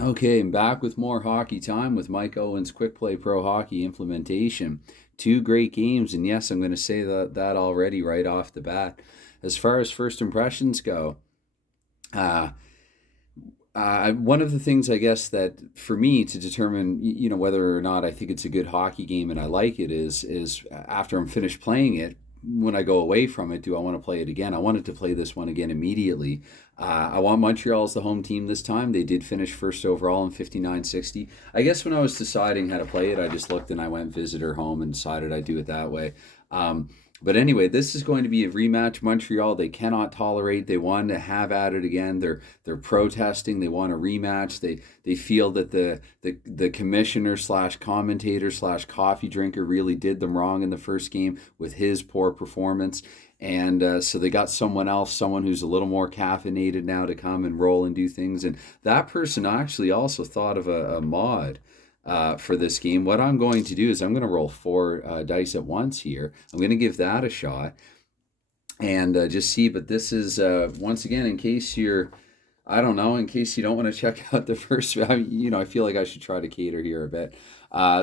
Okay, I'm back with more hockey time with Mike Owens Quick Play Pro Hockey implementation. Two great games, and yes, I'm going to say that already right off the bat. As far as first impressions go, uh, one of the things I guess that for me to determine whether or not I think it's a good hockey game and I like it is after I'm finished playing it. When I go away from it, do I want to play it again? I wanted to play this one again immediately. I want Montreal as the home team this time. They did finish first overall in 59-60. I guess when I was deciding how to play it, I just looked and I went visitor home and decided I'd do it that way. But anyway, this is going to be a rematch. Montreal, they cannot tolerate. They want to have at it again. They're protesting. They want a rematch. They feel that the commissioner slash commentator slash coffee drinker really did them wrong in the first game with his poor performance. And so they got someone else, someone who's a little more caffeinated now to come and roll and do things. And that person actually also thought of a mod for this game. What I'm going to do is I'm going to roll four dice at once here. I'm going to give that a shot and just see. But this is, once again, in case you're, I don't know, in case you don't want to check out the first, I feel like I should try to cater here a bit.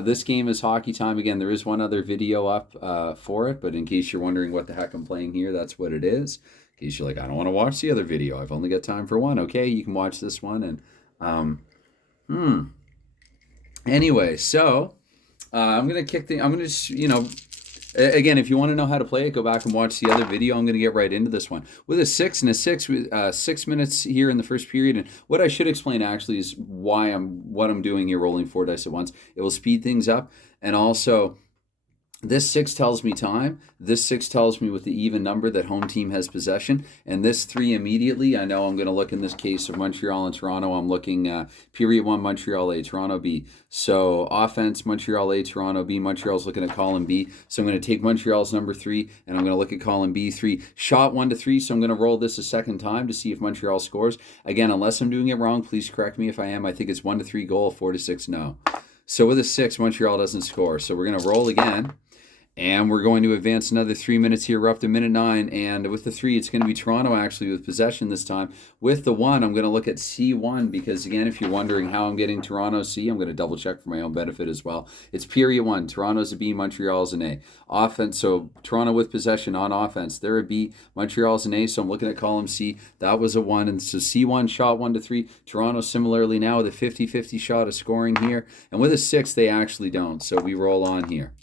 This game is hockey time. Again, there is one other video up for it, but in case you're wondering what the heck I'm playing here, that's what it is. In case you're like, I don't want to watch the other video. I've only got time for one. Okay, you can watch this one. And, anyway, so I'm going to I'm going to just, again, if you want to know how to play it, go back and watch the other video. I'm going to get right into this one. With a 6 and a 6, 6 minutes here in the first period. And what I should explain actually is what I'm doing here, rolling four dice at once. It will speed things up. And also, this 6 tells me time. This 6 tells me with the even number that home team has possession. And this 3 immediately, I know I'm going to look in this case of Montreal and Toronto. I'm looking period 1, Montreal A, Toronto B. So offense, Montreal A, Toronto B. Montreal's looking at column B. So I'm going to take Montreal's number 3 and I'm going to look at column B 3. Shot 1 to 3. So I'm going to roll this a second time to see if Montreal scores. Again, unless I'm doing it wrong, please correct me if I am. I think it's 1 to 3 goal, 4 to 6 no. So with a 6, Montreal doesn't score. So we're going to roll again. And we're going to advance another 3 minutes here. We're up to minute 9. And with the 3, it's going to be Toronto actually with possession this time. With the 1, I'm going to look at C1 because, again, if you're wondering how I'm getting Toronto C, I'm going to double check for my own benefit as well. It's period 1. Toronto's a B, Montreal's an A. Offense, so Toronto with possession on offense. They're a B, Montreal's an A, so I'm looking at column C. That was a 1. And so C1 shot 1 to 3. Toronto similarly now with a 50-50 shot of scoring here. And with a 6, they actually don't. So we roll on here.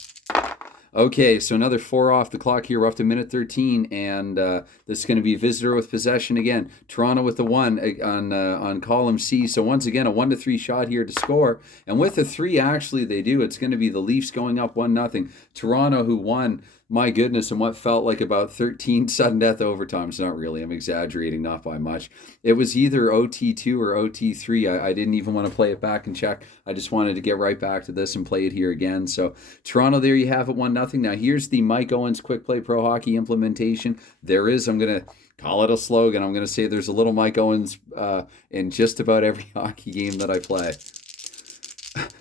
Okay, so another 4 off the clock here. We're up to minute 13, and this is going to be visitor with possession again. Toronto with the 1 on column C. So once again, a 1 to 3 shot here to score. And with a 3, actually, they do. It's going to be the Leafs going up 1-0. Toronto, who won, my goodness, and what felt like about 13 sudden death overtimes. Not really. I'm exaggerating, not by much. It was either OT2 or OT3. I didn't even want to play it back and check. I just wanted to get right back to this and play it here again. So Toronto, there you have it, 1-0. Now here's the Mike Owens Quick Play Pro Hockey implementation. I'm going to call it a slogan. I'm going to say there's a little Mike Owens in just about every hockey game that I play.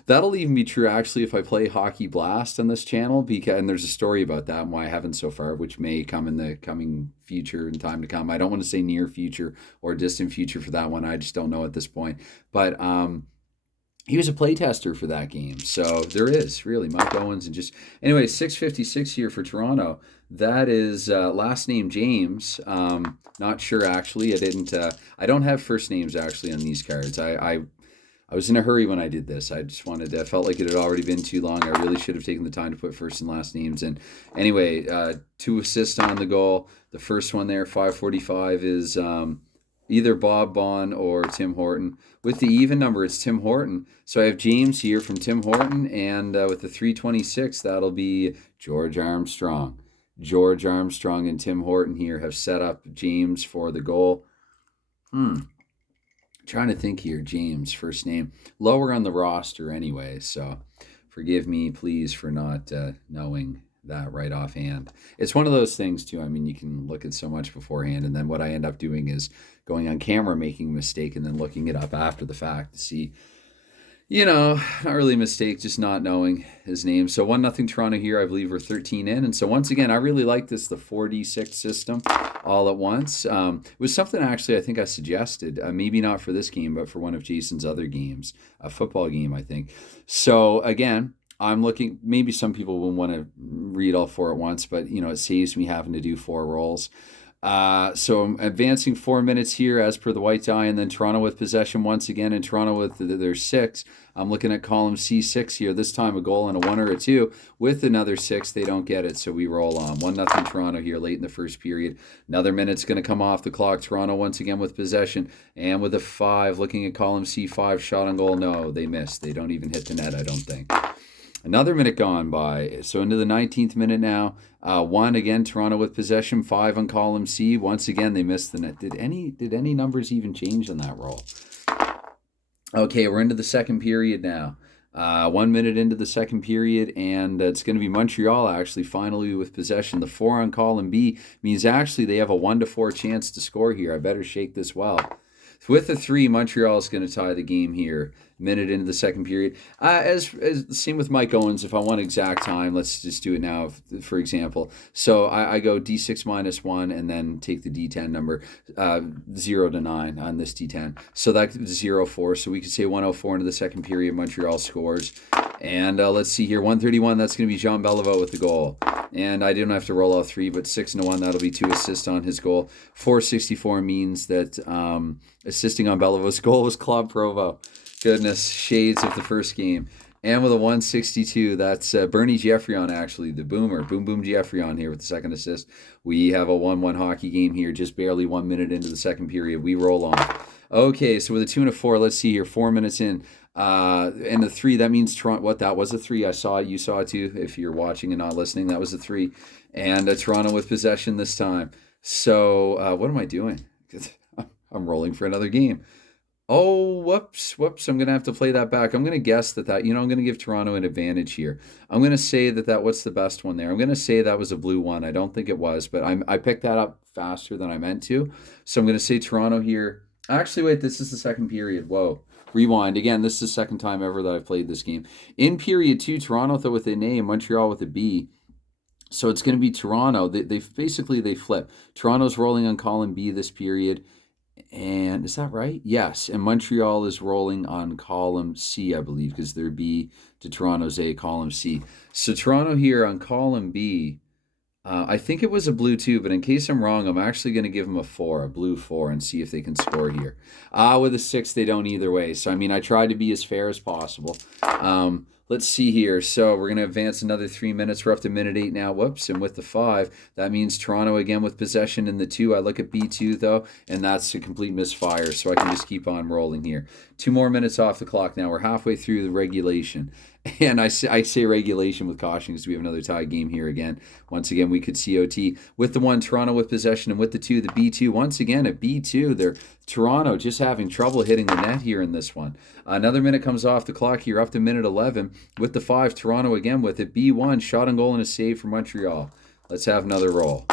That'll even be true actually if I play Hockey Blast on this channel, and there's a story about that and why I haven't so far, which may come in the coming future and time to come. I don't want to say near future or distant future for that one. I just don't know at this point. But he was a playtester for that game. So there is really Mike Owens and just anyway, 656 here for Toronto. That is last name James. Not sure actually. I don't have first names actually on these cards. I was in a hurry when I did this. I just I felt like it had already been too long. I really should have taken the time to put first and last names in. Anyway, 2 assists on the goal. The first one there, 545, is either Bob Bond or Tim Horton. With the even number, it's Tim Horton. So I have James here from Tim Horton, and with the 326, that'll be George Armstrong. George Armstrong and Tim Horton here have set up James for the goal. Trying to think here, James, first name. Lower on the roster anyway, so forgive me, please, for not knowing that right offhand. It's one of those things, too. I mean, you can look at so much beforehand, and then what I end up doing is going on camera, making a mistake, and then looking it up after the fact to see, Not really a mistake, just not knowing his name. So 1-0 Toronto here. I believe we're 13 in. And so once again, I really like this, the 4D6 system all at once. It was something actually I think I suggested, maybe not for this game, but for one of Jason's other games, a football game, I think. So again, I'm looking, maybe some people will want to read all four at once, but it saves me having to do four rolls. So I'm advancing 4 minutes here as per the white die, and then Toronto with possession once again, and Toronto with their 6. I'm looking at column C6 here. This time a goal and a 1 or a 2 with another 6. They don't get it, so we roll on. 1-0 Toronto here late in the first period. Another minute's going to come off the clock. Toronto once again with possession and with a 5. Looking at column C5, shot on goal. No, they missed. They don't even hit the net, I don't think. Another minute gone by. So into the 19th minute now. 1 again, Toronto with possession. 5 on column C. Once again, they missed the net. Did any numbers even change in that roll? Okay, we're into the second period now. 1 minute into the second period, and it's going to be Montreal actually finally with possession. The 4 on column B means actually they have a 1-4 chance to score here. I better shake this well. With the 3, Montreal is going to tie the game here. Minute into the second period. As same with Mike Owens. If I want exact time, let's just do it now, for example. So I go D6 minus 1 and then take the D10 number, 0 to 9 on this D10. So that's 0-4. So we could say 1:04 into the second period, Montreal scores. And let's see here, 1:31, that's going to be Jean Beliveau with the goal. And I didn't have to roll all 3, but 6-1, that'll be 2 assists on his goal. 464 means that assisting on Beliveau's goal was Claude Provo. Goodness, shades of the first game. And with a 162, that's Bernie Geoffrion, actually, the boomer. Boom Boom Geoffrion here with the second assist. We have a 1-1 hockey game here, just barely 1 minute into the second period. We roll on. Okay, so with a 2 and a 4, let's see here, 4 minutes in. And the 3, that means Toronto. What, that was a 3. I saw it. You saw it too. If you're watching and not listening, that was a 3. And Toronto with possession this time. So what am I doing? I'm rolling for another game. Oh, whoops. I'm going to have to play that back. I'm going to guess that, I'm going to give Toronto an advantage here. I'm going to say that what's the best one there? I'm going to say that was a blue 1. I don't think it was, but I picked that up faster than I meant to. So I'm going to say Toronto here. Actually, wait, this is the second period. Whoa. Rewind. Again, this is the second time ever that I've played this game. In period 2, Toronto with an A and Montreal with a B. So it's going to be Toronto. They flip. Toronto's rolling on column B this period. And is that right? Yes. And Montreal is rolling on column C, I believe, because they're B to Toronto's A, column C. So Toronto here on column B, I think it was a blue 2, but in case I'm wrong, I'm actually going to give them a 4, a blue 4, and see if they can score here. With a 6, they don't either way. So, I tried to be as fair as possible. Let's see here. So we're going to advance another 3 minutes. We're up to minute 8 now. Whoops. And with the 5, that means Toronto again with possession in the 2. I look at B2, though, and that's a complete misfire. So I can just keep on rolling here. 2 more minutes off the clock now. We're halfway through the regulation. And I say regulation with caution because we have another tie game here again. Once again, we could see OT. With the 1, Toronto with possession, and with the 2, the B2. Once again, at B2, they're Toronto just having trouble hitting the net here in this one. Another minute comes off the clock here, up to minute 11. With the 5, Toronto again with it. B1, shot on goal and a save for Montreal. Let's have another roll.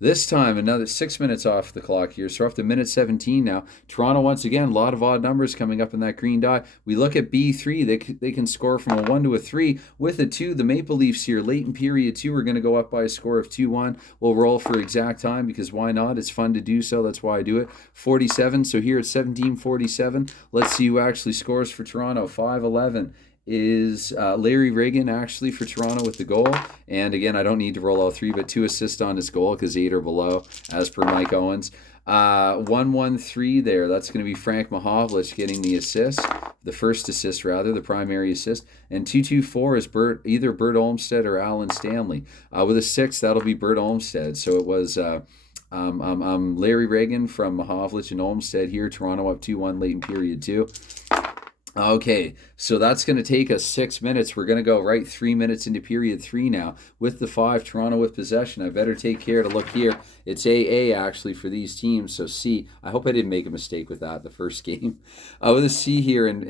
This time, another 6 minutes off the clock here. So we're up to minute 17 now. Toronto, once again, a lot of odd numbers coming up in that green die. We look at B3. They can score from a 1 to a 3. With a 2, the Maple Leafs here, late in period 2, are going to go up by a score of 2-1. We'll roll for exact time because why not? It's fun to do so. That's why I do it. 47. So here at 17:47, let's see who actually scores for Toronto. 5-11. Is Larry Reagan actually for Toronto with the goal. And again, I don't need to roll all 3, but 2 assists on his goal because 8 or below, as per Mike Owens. 1-1-3 there. That's going to be Frank Mahovlich getting the assist, the first assist rather, the primary assist. And 2-2-4 is either Bert Olmsted or Alan Stanley. With a 6, that'll be Bert Olmsted. So it was Larry Reagan from Mahovlich and Olmsted here. Toronto up 2-1 late in period 2. Okay, so that's going to take us 6 minutes. We're going to go right 3 minutes into period 3 now. With the 5, Toronto with possession. I better take care to look here. It's AA actually for these teams, so C. I hope I didn't make a mistake with that the first game. With a C here, and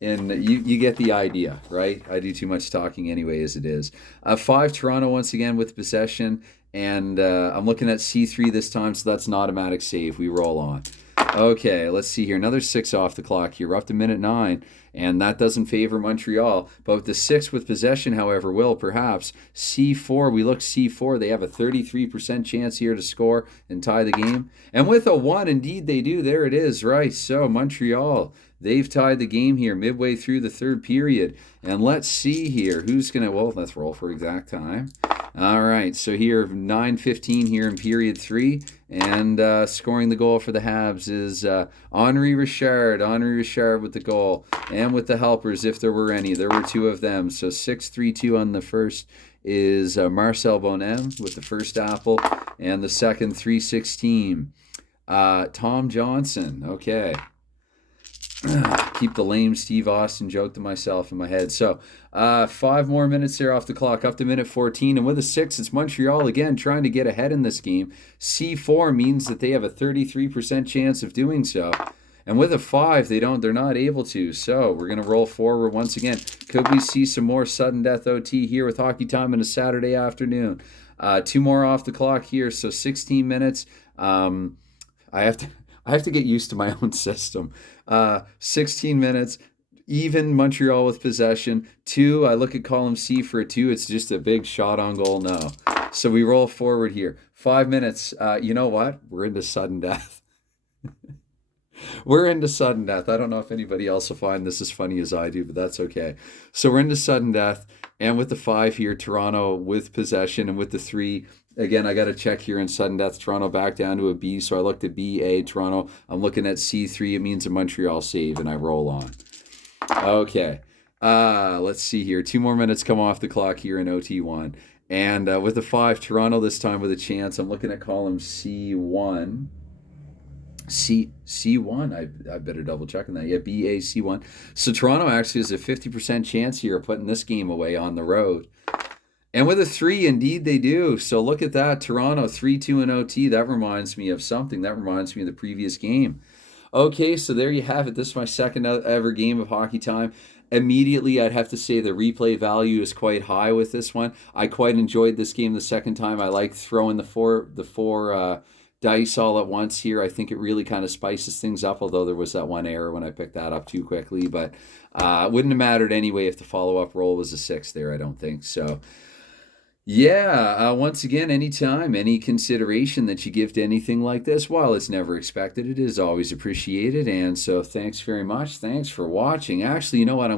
you get the idea, right? I do too much talking anyway as it is. 5, Toronto once again with possession, and I'm looking at C3 this time, so that's an automatic save. We roll on. Okay, let's see here. Another 6 off the clock here. We're up to minute 9, and that doesn't favor Montreal. But with the 6 with possession, however, will perhaps C4. We look C4. They have a 33% chance here to score and tie the game. And with a 1, indeed they do. There it is, right? So Montreal, they've tied the game here midway through the third period. And let's see here. Who's going to, well, let's roll for exact time. All right, so here 9:15 here in period 3, and scoring the goal for the Habs is Henri Richard. Henri Richard with the goal, and with the helpers, if there were any. There were 2 of them. So 6-3-2 on the first is Marcel Bonem with the first apple, and the second 3:16. Tom Johnson. Okay. Keep the lame Steve Austin joke to myself in my head. So 5 more minutes there off the clock, up to minute 14. And with a 6, it's Montreal again trying to get ahead in this game. C4 means that they have a 33% chance of doing so. And with a 5, they're not able to. So we're going to roll forward once again. Could we see some more sudden death OT here with hockey time on a Saturday afternoon? 2 more off the clock here, so 16 minutes. I have to get used to my own system. 16 minutes, even Montreal with possession. 2, I look at column C for a 2. It's just a big shot on goal. No. So we roll forward here. 5 minutes. You know what? We're into sudden death. We're into sudden death. I don't know if anybody else will find this as funny as I do, but that's okay. So we're into sudden death. And with the 5 here, Toronto with possession. And with the 3, again, I got to check here in sudden death. Toronto back down to a B. So I looked at B, A, Toronto. I'm looking at C3. It means a Montreal save, and I roll on. Okay. Let's see here. 2 more minutes come off the clock here in OT1. And with the 5, Toronto this time with a chance. I'm looking at column C1. C1. I better double check on that. Yeah, BAC1. So Toronto actually has a 50% chance here of putting this game away on the road. And with a 3, indeed they do. So look at that. Toronto 3-2 in OT. That reminds me of something. That reminds me of the previous game. Okay, so there you have it. This is my second ever game of hockey time. Immediately, I'd have to say the replay value is quite high with this one. I quite enjoyed this game the second time. I like throwing the four dice all at once here. I think it really kind of spices things up, although there was that one error when I picked that up too quickly. But it wouldn't have mattered anyway if the follow-up roll was a 6 there, I don't think. So, yeah, once again, anytime, any consideration that you give to anything like this, while it's never expected, it is always appreciated. And so thanks very much. Thanks for watching. Actually, you know what?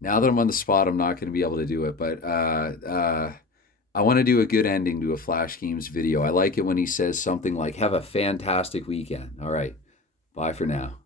Now that I'm on the spot, I'm not going to be able to do it. But I want to do a good ending to a Flash Games video. I like it when he says something like, have a fantastic weekend. All right. Bye for now.